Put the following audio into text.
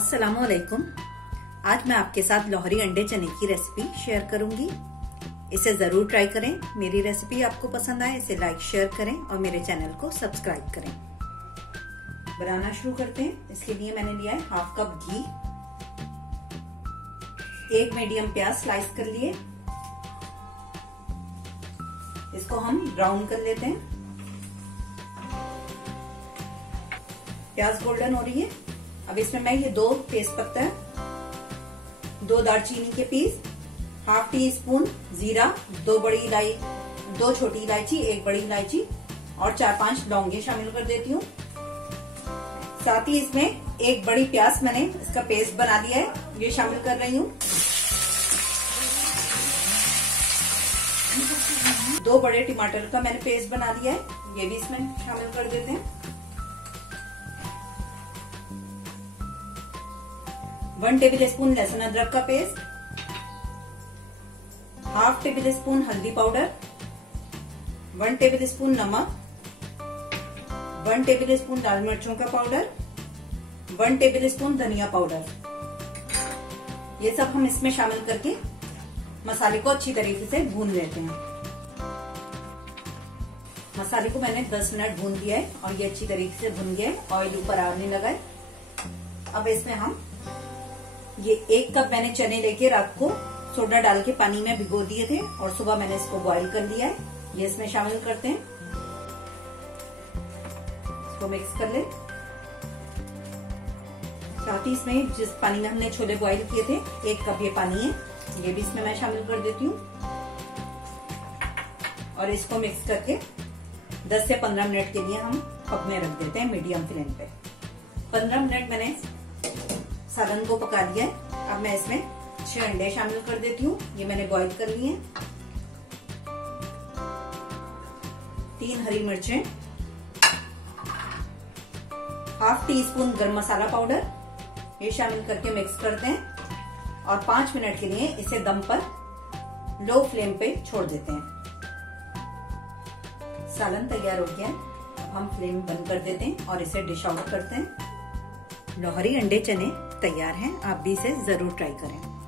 अस्सलामुअलैकुम। आज मैं आपके साथ लाहौरी अंडे चने की रेसिपी शेयर करूंगी। इसे जरूर ट्राई करें। मेरी रेसिपी आपको पसंद आए इसे लाइक शेयर करें और मेरे चैनल को सब्सक्राइब करें। बनाना शुरू करते हैं। इसके लिए मैंने लिया है हाफ कप घी, एक मीडियम प्याज स्लाइस कर लिए। इसको हम ब्राउन कर लेते हैं। प्याज गोल्डन हो रही है। अब इसमें मैं ये 2 तेज पत्ता, 2 दालचीनी के पीस, हाफ टी स्पून जीरा, 2 छोटी इलायची, 1 बड़ी इलायची और 4-5 लौंगे शामिल कर देती हूँ। साथ ही इसमें 1 बड़ी प्याज मैंने इसका पेस्ट बना लिया है, ये शामिल कर रही हूँ। 2 बड़े टमाटर का मैंने पेस्ट बना लिया है, ये भी इसमें शामिल कर देते हैं। 1 टेबल स्पून लहसुन अदरक का पेस्ट, हाफ टेबल स्पून हल्दी पाउडर, 1 टेबल स्पून नमक, 1 टेबल स्पून लाल मिर्चों का पाउडर, 1 टेबल स्पून धनिया पाउडर। ये सब हम इसमें शामिल करके मसाले को अच्छी तरीके से भून लेते हैं। मसाले को मैंने 10 मिनट भून दिया है और ये अच्छी तरीके से भून गया है, ऑयल ऊपर आने लगा है। अब इसमें हम ये 1 कप मैंने चने लेके रात को सोडा डाल के पानी में भिगो दिए थे और सुबह मैंने इसको बॉईल कर लिया है, ये इसमें शामिल करते हैं। इसको मिक्स कर ले। साथ ही इसमें जिस पानी में हमने छोले बॉईल किए थे 1 कप ये पानी है, ये भी इसमें मैं शामिल कर देती हूँ और इसको मिक्स करके 10 से 15 मिनट के लिए हम पक में रख देते हैं मीडियम फ्लेम पे। 15 मिनट मैंने सालन को पका लिया है। अब मैं इसमें 6 अंडे शामिल कर देती हूँ, ये मैंने बॉईल कर लिए हैं। 3 हरी मिर्चें, हाफ टी स्पून गरम मसाला पाउडर, ये शामिल करके मिक्स करते हैं और 5 मिनट के लिए इसे दम पर लो फ्लेम पे छोड़ देते हैं। सालन तैयार हो गया है। अब हम फ्लेम बंद कर देते हैं और इसे डिश आउट करते हैं। लाहौरी अंडे चने तैयार हैं, आप भी इसे जरूर ट्राई करें।